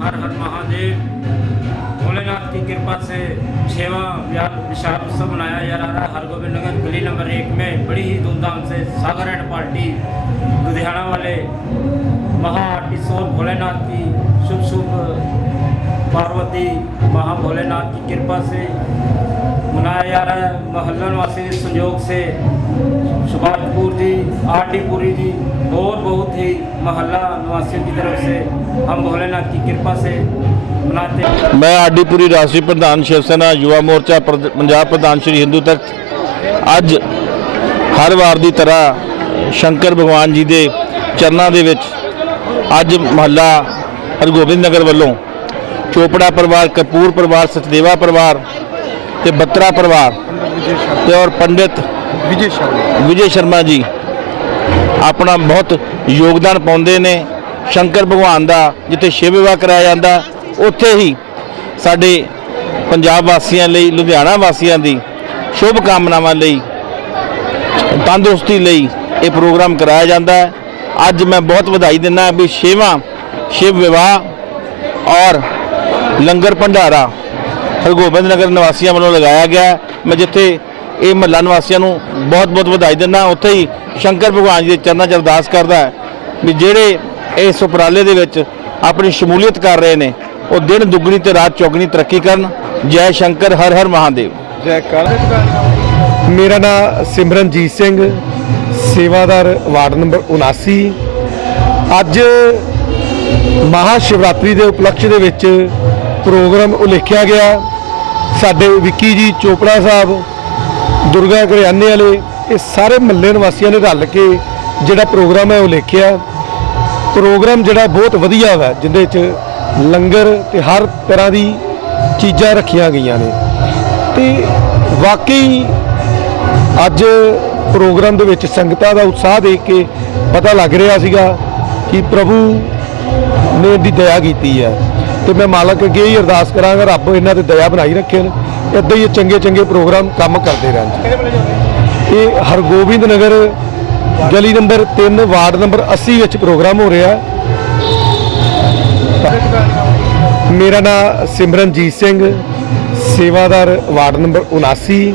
हर हर महादेव। भोलेनाथ की कृपा से छेवा विशाल उत्सव मनाया जा रहा है। हर गोविंद नगर गली नंबर एक में बड़ी ही धूमधाम से सागर एंड पार्टी लुधियाना वाले महा किशोर भोलेनाथ की शुभ शुभ पार्वती, महा भोलेनाथ की कृपा से मनाया जा रहा है मोहल्ला निवासी के संयोग से Subhashpur G R D Puri ji और बहुत ही मोहल्ला निवासियों की तरफ से हम भोलेनाथ की कृपा से मनाते हैं ਮੈਂ ਆਡੀਪੁਰੀ ਰਾਸ਼ਟਰੀ ਪ੍ਰਧਾਨ ਸ਼ਿਵ ਸੈਨਾ ਯੁਵਾ ਮੋਰਚਾ ਪ੍ਰਧ- ਪੰਜਾਬ ਪ੍ਰਧਾਨ ਸ਼੍ਰੀ ਹਿੰਦੂ ਤਖਤ ਅੱਜ ਹਰ ਵਾਰ ਦੀ ਤਰ੍ਹਾਂ ਸ਼ੰਕਰ ਭਗਵਾਨ ਜੀ ਦੇ ਚਰਨਾਂ ਦੇ ਵਿੱਚ ਅੱਜ ਮਹੱਲਾ ਹਰਗੋਬਿੰਦ ਨਗਰ ਵੱਲੋਂ ਚੋਪੜਾ ਪਰਿਵਾਰ ਕਪੂਰ ਪਰਿਵਾਰ ਸਚਦੇਵਾ ਪਰਿਵਾਰ ਤੇ ਬੱਤਰਾ ਪਰਿਵਾਰ ਤੇ ਔਰ ਪੰਡਿਤ ਵਿਜੇ ਸ਼ਾਹ ਵਿਜੇ ਸ਼ਰਮਾ ਜੀ ਆਪਣਾ ਬਹੁਤ ਯੋਗਦਾਨ ਪਾਉਂਦੇ ਨੇ। ਸ਼ੰਕਰ ਭਗਵਾਨ ਦਾ ਜਿੱਥੇ ਸ਼ਿਵ ਵਿਵਾਹ ਕਰਾਇਆ ਜਾਂਦਾ ਉੱਥੇ ਹੀ ਸਾਡੇ ਪੰਜਾਬ ਵਾਸੀਆਂ ਲਈ ਲੁਧਿਆਣਾ ਵਾਸੀਆਂ ਦੀ ਸ਼ੁਭ ਕਾਮਨਾਵਾਂ ਲਈ ਤੰਦਰੁਸਤੀ ਲਈ ਇਹ ਪ੍ਰੋਗਰਾਮ ਕਰਾਇਆ ਜਾਂਦਾ ਹੈ। ਅੱਜ ਮੈਂ ਬਹੁਤ ਵਧਾਈ ਦਿੰਦਾ ਵੀ ਛੇਵਾਂ ਸ਼ਿਵ ਵਿਵਾਹ ਔਰ ਲੰਗਰ ਭੰਡਾਰਾ ਹਰਗੋਬਿੰਦ ਨਗਰ ਨਿਵਾਸੀਆਂ ਵੱਲੋਂ ਲਗਾਇਆ ਗਿਆ ਮੈਂ ਜਿੱਥੇ ਇਹ ਮਹੱਲਾ ਨਿਵਾਸੀਆਂ ਨੂੰ ਬਹੁਤ ਬਹੁਤ ਵਧਾਈ ਦਿੰਦਾ ਉੱਥੇ ਹੀ ਸ਼ੰਕਰ ਭਗਵਾਨ ਜੀ ਦੇ ਚਰਨਾਂ 'ਚ ਅਰਦਾਸ ਕਰਦਾ ਵੀ ਜਿਹੜੇ ਇਸ ਉਪਰਾਲੇ ਦੇ ਵਿੱਚ ਆਪਣੀ ਸ਼ਮੂਲੀਅਤ ਕਰ ਰਹੇ ਨੇ, ਉਹ ਦਿਨ ਦੁੱਗਣੀ ਤੇ ਰਾਤ ਚੌਗਣੀ ਤਰੱਕੀ ਕਰਨ। ਜੈ ਸ਼ੰਕਰ, ਹਰ ਹਰ ਮਹਾਦੇਵ। ਜੈ ਕਾਲ। ਮੇਰਾ ਨਾਮ ਸਿਮਰਨਜੀਤ ਸਿੰਘ, ਸੇਵਾਦਾਰ ਵਾਰਡ ਨੰਬਰ 79 ਅੱਜ ਮਹਾ ਸ਼ਿਵਰਾਤਰੀ ਦੇ ਉਪਲਕਸ਼ ਦੇ ਵਿੱਚ ਪ੍ਰੋਗਰਾਮ ਉਲੀਕਿਆ ਗਿਆ। ਸਾਡੇ ਵਿੱਕੀ ਜੀ, ਚੋਪੜਾ ਸਾਹਿਬ, ਦੁਰਗਾ ਕਰਿਆਨੇ ਵਾਲੇ, ਇਹ ਸਾਰੇ ਮਹੱਲੇ ਨਿਵਾਸੀਆਂ ਨੇ ਰਲ ਕੇ ਜਿਹੜਾ ਪ੍ਰੋਗਰਾਮ ਹੈ ਉਹ ਲਿਖਿਆ ਪ੍ਰੋਗਰਾਮ ਜਿਹੜਾ ਬਹੁਤ ਵਧੀਆ ਹੈ ਜਿਹਦੇ ਚ ਲੰਗਰ ਤੇ ਹਰ ਤਰ੍ਹਾਂ ਦੀ ਚੀਜ਼ਾਂ ਰੱਖੀਆਂ ਗਈਆਂ ਨੇ। ਤੇ ਵਾਕਈ ਅੱਜ ਪ੍ਰੋਗਰਾਮ ਦੇ ਵਿੱਚ ਸੰਗਤਾਂ ਦਾ ਉਤਸ਼ਾਹ ਦੇਖ ਕੇ ਪਤਾ ਲੱਗ ਰਿਹਾ ਸੀਗਾ ਕਿ ਪ੍ਰਭੂ ਨੇ ਦੀ ਦਇਆ ਕੀਤੀ ਹੈ। ਤੇ ਮੈਂ ਮਾਲਕ ਅੱਗੇ ਹੀ ਅਰਦਾਸ ਕਰਾਂਗਾ, ਰੱਬ ਇਹਨਾਂ ਤੇ ਦਇਆ ਬਣਾਈ ਰੱਖੇ ਇਦਾਂ ਹੀ ਇਹ ਚੰਗੇ ਚੰਗੇ ਪ੍ਰੋਗਰਾਮ ਕੰਮ ਕਰਦੇ ਰਹਿਣ। ਇਹ ਹਰਗੋਬਿੰਦ ਨਗਰ, ਗਲੀ ਨੰਬਰ 3 ਵਾਰਡ ਨੰਬਰ 80 ਵਿੱਚ ਪ੍ਰੋਗਰਾਮ ਹੋ ਰਿਹਾ। ਮੇਰਾ ਨਾਮ ਸਿਮਰਨਜੀਤ ਸਿੰਘ, ਸੇਵਾਦਾਰ ਵਾਰਡ ਨੰਬਰ 79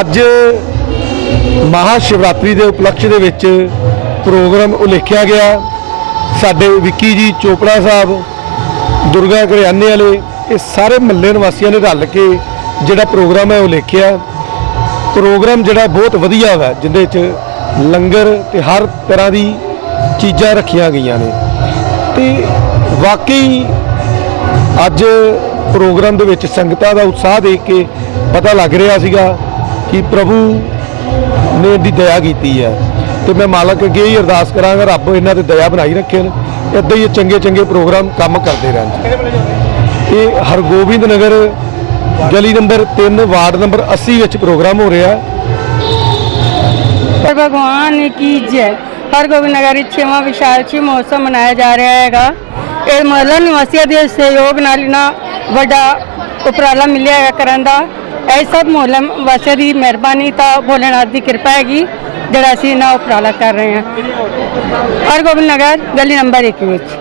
ਅੱਜ ਮਹਾ ਸ਼ਿਵਰਾਤਰੀ ਦੇ ਉਪਲਕਸ਼ ਦੇ ਵਿੱਚ ਪ੍ਰੋਗਰਾਮ ਉਲੇਖਿਆ ਗਿਆ। ਸਾਡੇ ਵਿੱਕੀ ਜੀ ਚੋਪੜਾ ਸਾਹਿਬ ਦੁਰਗਾ ਕਰਿਆਨੇ ਵਾਲੇ, ਇਹ ਸਾਰੇ ਮਹੱਲੇ ਨਿਵਾਸੀਆਂ ਨੇ ਰਲ ਕੇ ਜਿਹੜਾ ਪ੍ਰੋਗਰਾਮ ਹੈ ਉਹ ਲਿਖਿਆ। ਪ੍ਰੋਗਰਾਮ ਜਿਹੜਾ ਬਹੁਤ ਵਧੀਆ ਹੈ ਜਿਹਦੇ ਚ ਲੰਗਰ ਤੇ ਹਰ ਤਰ੍ਹਾਂ ਦੀ ਚੀਜ਼ਾਂ ਰੱਖੀਆਂ ਗਈਆਂ ਨੇ। ਤੇ ਵਾਕਈ ਅੱਜ ਪ੍ਰੋਗਰਾਮ ਦੇ ਵਿੱਚ ਸੰਗਤਾਂ ਦਾ ਉਤਸ਼ਾਹ ਦੇਖ ਕੇ ਪਤਾ ਲੱਗ ਰਿਹਾ ਸੀਗਾ ਕਿ ਪ੍ਰਭੂ ਨੇ ਦੀ ਦਇਆ ਕੀਤੀ ਹੈ। ਤੇ ਮੈਂ ਮਾਲਕ ਅੱਗੇ ਹੀ ਅਰਦਾਸ ਕਰਾਂਗਾ, ਰੱਬ ਇਹਨਾਂ ਤੇ ਦਇਆ ਬਣਾਈ ਰੱਖੇ ਇਦਾਂ ਹੀ ਚੰਗੇ ਚੰਗੇ ਪ੍ਰੋਗਰਾਮ ਕੰਮ ਕਰਦੇ ਰਹਿਣ। ਇਹ ਹਰਗੋਬਿੰਦ ਨਗਰ ਗਲੀ ਨੰਬਰ 3 ਵਾਰਡ ਨੰਬਰ 80 ਵਿੱਚ ਪ੍ਰੋਗਰਾਮ ਹੋ ਰਿਹਾ। ਪਰ ਭਗਵਾਨ ਕੀ ਜੈ। ਹਰ ਗੋਬਿੰਦ ਨਗਰ ਵਿੱਚ ਛੇਵਾਂ ਵਿਸ਼ਾਲ ਸ਼ਿਵ ਮਹੋਤਸਵ ਮਨਾਇਆ ਜਾ ਰਿਹਾ ਹੈਗਾ। ਇਹ ਮਹੱਲਾ ਨਿਵਾਸੀਆਂ ਦੇ ਸਹਿਯੋਗ ਨਾਲ ਇਹਨਾਂ ਵੱਡਾ ਉਪਰਾਲਾ ਮਿਲਿਆ ਹੈ ਕਰਨ ਦਾ। ਇਹ ਸਭ ਮੁਹੱਲਾ ਵਾਸੀਆਂ ਦੀ ਮਿਹਰਬਾਨੀ ਤਾਂ ਭੋਲੇਨਾਥ ਦੀ ਕਿਰਪਾ ਹੈਗੀ। ਜਿਹੜਾ ਅਸੀਂ ਨਾ ਉਪਰਾਲਾ ਕਰ ਰਹੇ ਹਾਂ। ਹਰ ਗੋਬਿੰਦ ਨਗਰ ਗਲੀ ਨੰਬਰ 1 ਵਿੱਚ।